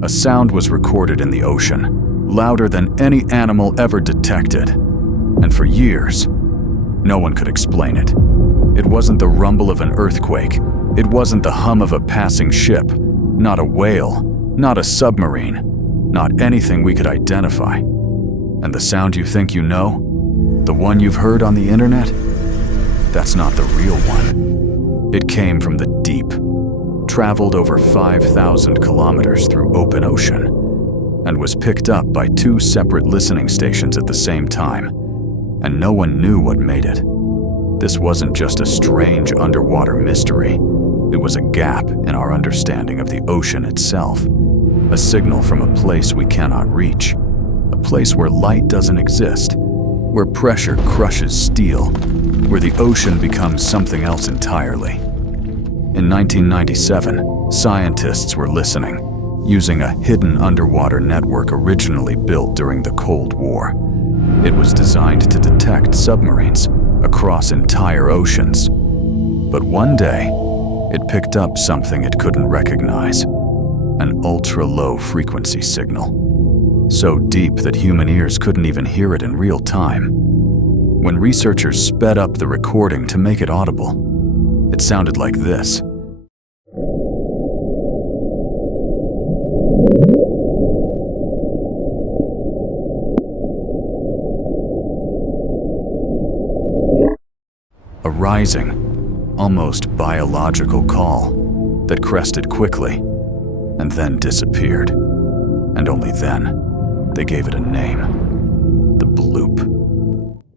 A sound was recorded in the ocean, louder than any animal ever detected. And for years, no one could explain it. It wasn't the rumble of an earthquake. It wasn't the hum of a passing ship. Not a whale, not a submarine, not anything we could identify. And the sound you think you know, the one you've heard on the internet, that's not the real one. It came from the deep, traveled over 5,000 kilometers through open ocean, and was picked up by 2 separate listening stations at the same time, and no one knew what made it. This wasn't just a strange underwater mystery. It was a gap in our understanding of the ocean itself, a signal from a place we cannot reach, a place where light doesn't exist, where pressure crushes steel, where the ocean becomes something else entirely. In 1997, scientists were listening, using a hidden underwater network originally built during the Cold War. It was designed to detect submarines across entire oceans. But one day, it picked up something it couldn't recognize, an ultra-low frequency signal, so deep that human ears couldn't even hear it in real time. When researchers sped up the recording to make it audible, it sounded like this. A rising, almost biological call that crested quickly and then disappeared. And only then, they gave it a name. The Bloop.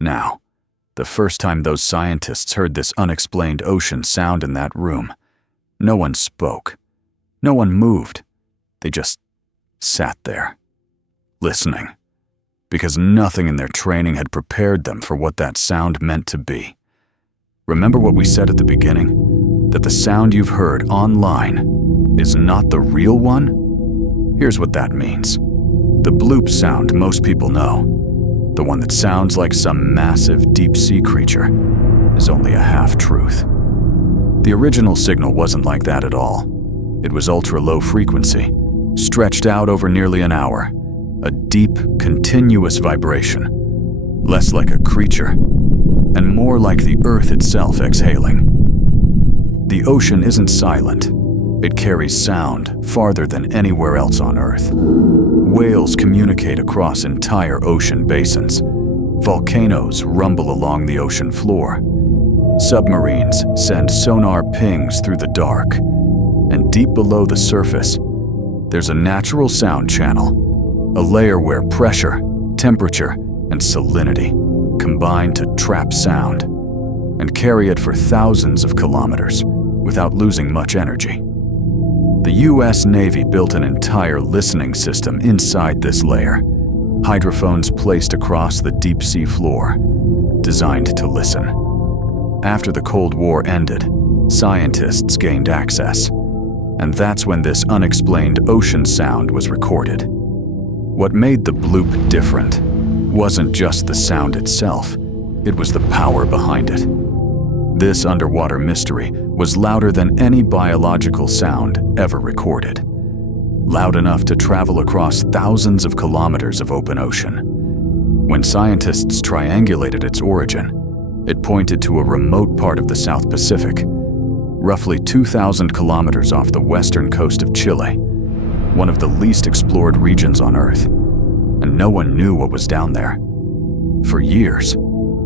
Now, the first time those scientists heard this unexplained ocean sound in that room, no one spoke. No one moved. They just sat there, listening, because nothing in their training had prepared them for what that sound meant to be. Remember what we said at the beginning? That the sound you've heard online is not the real one? Here's what that means. The bloop sound most people know, the one that sounds like some massive deep-sea creature, is only a half-truth. The original signal wasn't like that at all. It was ultra-low frequency, stretched out over nearly an hour, a deep, continuous vibration, less like a creature, and more like the Earth itself exhaling. The ocean isn't silent. It carries sound farther than anywhere else on Earth. Whales communicate across entire ocean basins. Volcanoes rumble along the ocean floor. Submarines send sonar pings through the dark. And deep below the surface, there's a natural sound channel, a layer where pressure, temperature, and salinity combine to trap sound and carry it for thousands of kilometers without losing much energy. The US Navy built an entire listening system inside this layer, hydrophones placed across the deep sea floor, designed to listen. After the Cold War ended, scientists gained access, and that's when this unexplained ocean sound was recorded. What made the bloop different wasn't just the sound itself, it was the power behind it. This underwater mystery was louder than any biological sound ever recorded. Loud enough to travel across thousands of kilometers of open ocean. When scientists triangulated its origin, it pointed to a remote part of the South Pacific, roughly 2,000 kilometers off the western coast of Chile, one of the least explored regions on Earth. And no one knew what was down there. For years,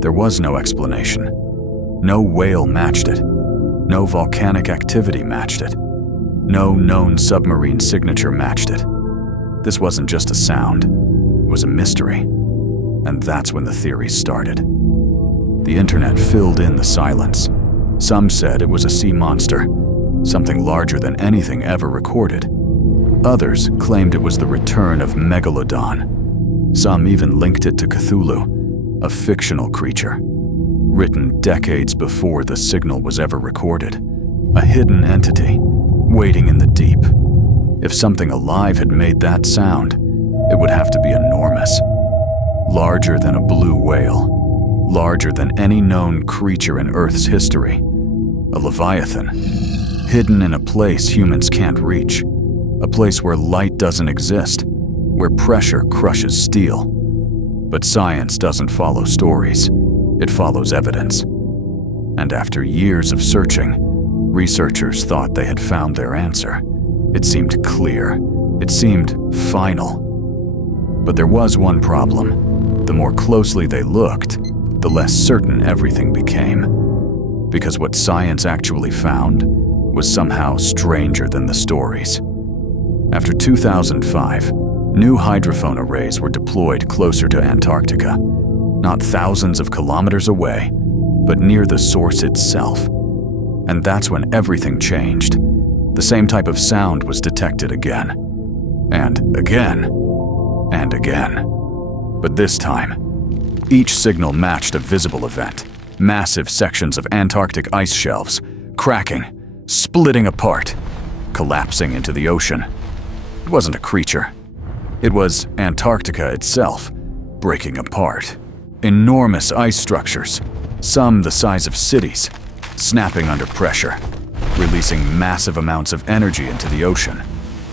there was no explanation. No whale matched it. No volcanic activity matched it. No known submarine signature matched it. This wasn't just a sound, it was a mystery. And that's when the theories started. The internet filled in the silence. Some said it was a sea monster, something larger than anything ever recorded. Others claimed it was the return of Megalodon. Some even linked it to Cthulhu, a fictional creature, written decades before the signal was ever recorded, a hidden entity, waiting in the deep. If something alive had made that sound, it would have to be enormous. Larger than a blue whale, larger than any known creature in Earth's history, a leviathan, hidden in a place humans can't reach, a place where light doesn't exist, where pressure crushes steel. But science doesn't follow stories, it follows evidence. And after years of searching, researchers thought they had found their answer. It seemed clear, it seemed final. But there was one problem. The more closely they looked, the less certain everything became. Because what science actually found was somehow stranger than the stories. After 2005, new hydrophone arrays were deployed closer to Antarctica, not thousands of kilometers away, but near the source itself. And that's when everything changed. The same type of sound was detected again, and again, and again. But this time, each signal matched a visible event. Massive sections of Antarctic ice shelves, cracking, splitting apart, collapsing into the ocean. It wasn't a creature. It was Antarctica itself, breaking apart. Enormous ice structures, some the size of cities, snapping under pressure, releasing massive amounts of energy into the ocean,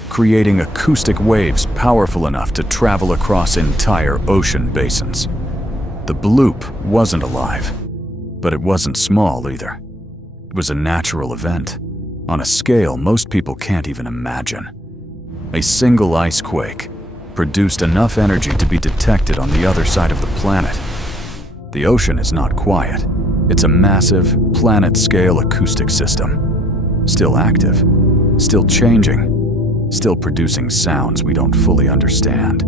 creating acoustic waves powerful enough to travel across entire ocean basins. The bloop wasn't alive, but it wasn't small either. It was a natural event, on a scale most people can't even imagine. A single icequake produced enough energy to be detected on the other side of the planet. The ocean is not quiet. It's a massive, planet-scale acoustic system. Still active, still changing, still producing sounds we don't fully understand.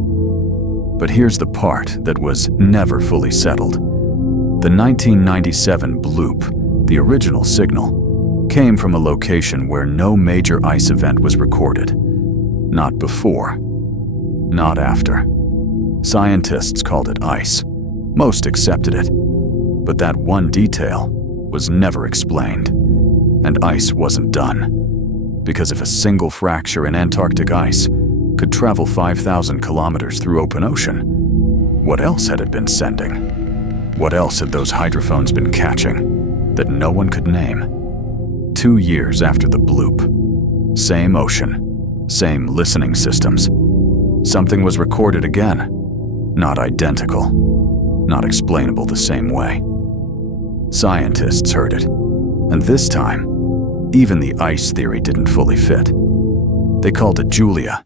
But here's the part that was never fully settled. The 1997 bloop, the original signal, came from a location where no major ice event was recorded. Not before, not after. Scientists called it ice. Most accepted it. But that one detail was never explained. And ice wasn't done. Because if a single fracture in Antarctic ice could travel 5,000 kilometers through open ocean, what else had it been sending? What else had those hydrophones been catching that no one could name? 2 years after the bloop. Same ocean, same listening systems. Something was recorded again. Not identical, not explainable the same way. Scientists heard it, and this time, even the ice theory didn't fully fit. They called it Julia.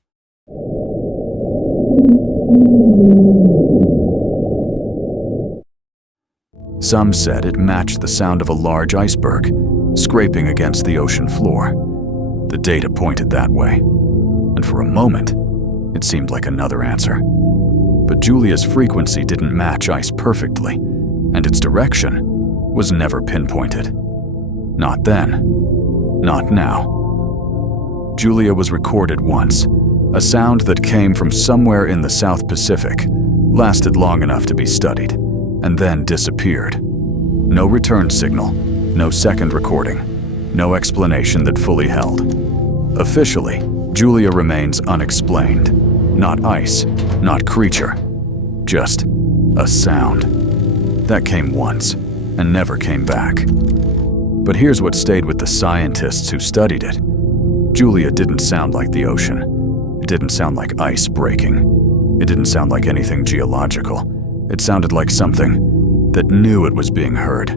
Some said it matched the sound of a large iceberg scraping against the ocean floor. The data pointed that way, and for a moment, it seemed like another answer. But Julia's frequency didn't match ice perfectly, and its direction was never pinpointed. Not then, not now. Julia was recorded once, a sound that came from somewhere in the South Pacific, lasted long enough to be studied, and then disappeared. No return signal, no second recording, no explanation that fully held. Officially, Julia remains unexplained. Not ice, not creature, just a sound. That came once and never came back. But here's what stayed with the scientists who studied it. Julia didn't sound like the ocean. It didn't sound like ice breaking. It didn't sound like anything geological. It sounded like something that knew it was being heard.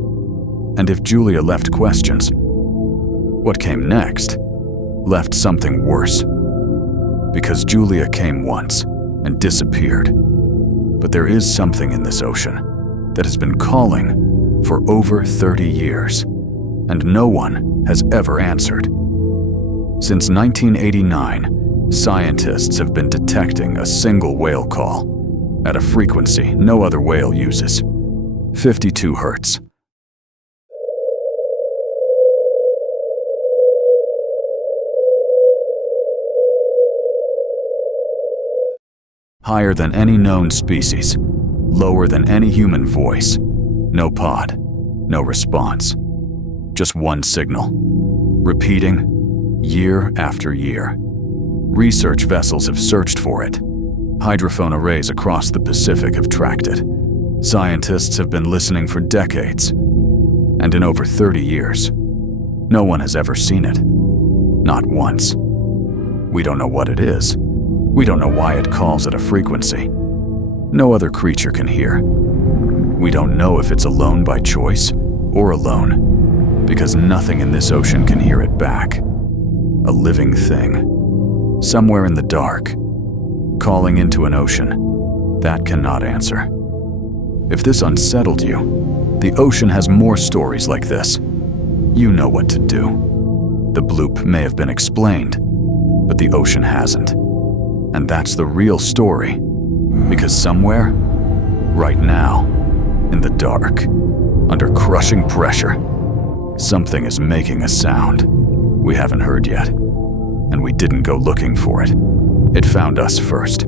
And if Julia left questions, what came next left something worse. Because Julia came once and disappeared. But there is something in this ocean that has been calling for over 30 years, and no one has ever answered. Since 1989, scientists have been detecting a single whale call at a frequency no other whale uses, 52 hertz. Higher than any known species, lower than any human voice. No pod, no response. Just one signal, repeating year after year. Research vessels have searched for it. Hydrophone arrays across the Pacific have tracked it. Scientists have been listening for decades. And in over 30 years, no one has ever seen it. Not once. We don't know what it is. We don't know why it calls at a frequency no other creature can hear. We don't know if it's alone by choice or alone, because nothing in this ocean can hear it back. A living thing, somewhere in the dark, calling into an ocean that cannot answer. If this unsettled you, the ocean has more stories like this. You know what to do. The bloop may have been explained, but the ocean hasn't. And that's the real story, because somewhere, right now, in the dark, under crushing pressure, something is making a sound we haven't heard yet, and we didn't go looking for it. It found us first.